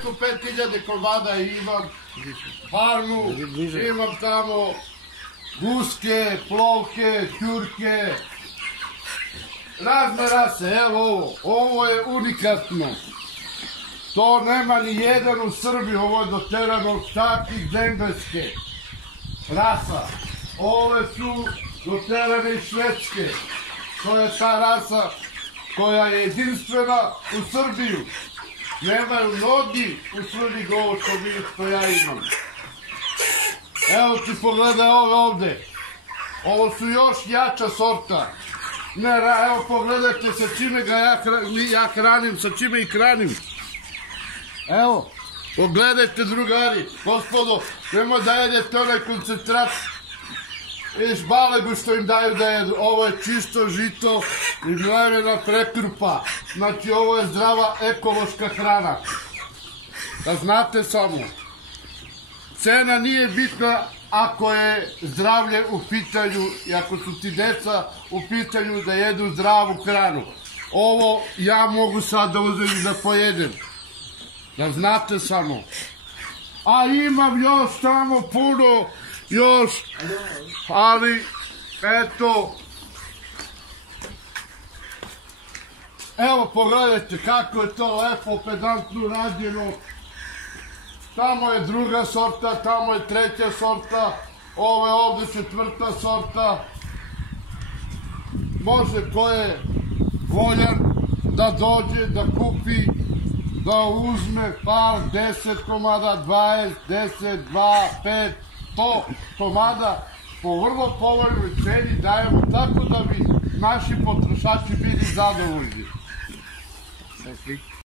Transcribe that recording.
preko 5000 komada imam, farmu, imam tamo guske, plovke, ćurke, razne rase. Evo ovo je unikatno. To nema ni jedan u Srbiji, ovo je doterano čak iz engleske rasa. Ove su doterane iz Švedske. To je ta rasa koja je jedinstvena u Srbiju. Nemaju mnogi u Srbiji ovo što ja imam. Evo ti pogledaj ove ovde. Ovo su još jača sorta. Evo pogledajte sa čime ga ja hranim, sa čime ih hranim. Evo, pogledajte drugari, gospodo, nemoj da jedete onaj koncentrat iz balegu što im daju da jedu. Ovo je čisto žito i mlevena prekrupa. Znači ovo je zdrava ekološka hrana. Da znate samo, cena nije bitna ako je zdravlje u pitanju i ako su ti deca u pitanju da jedu zdravu hranu. Ovo ja mogu sad da uzem i da pojedem. Da znate samo. A imam još tamo puno, još, ali eto. Evo pogledajte kako je to lepo, pedantno rađeno. Tamo je druga sorta, tamo je treća sorta, ovo je ovde četvrta sorta. Može ko je voljan da dođe, da kupi, da uzme par, 10 komada, 20, 10, 2, 5, 100 komada po vrlo povoljnoj ceni dajemo tako da bi naši potrošači bili zadovoljni.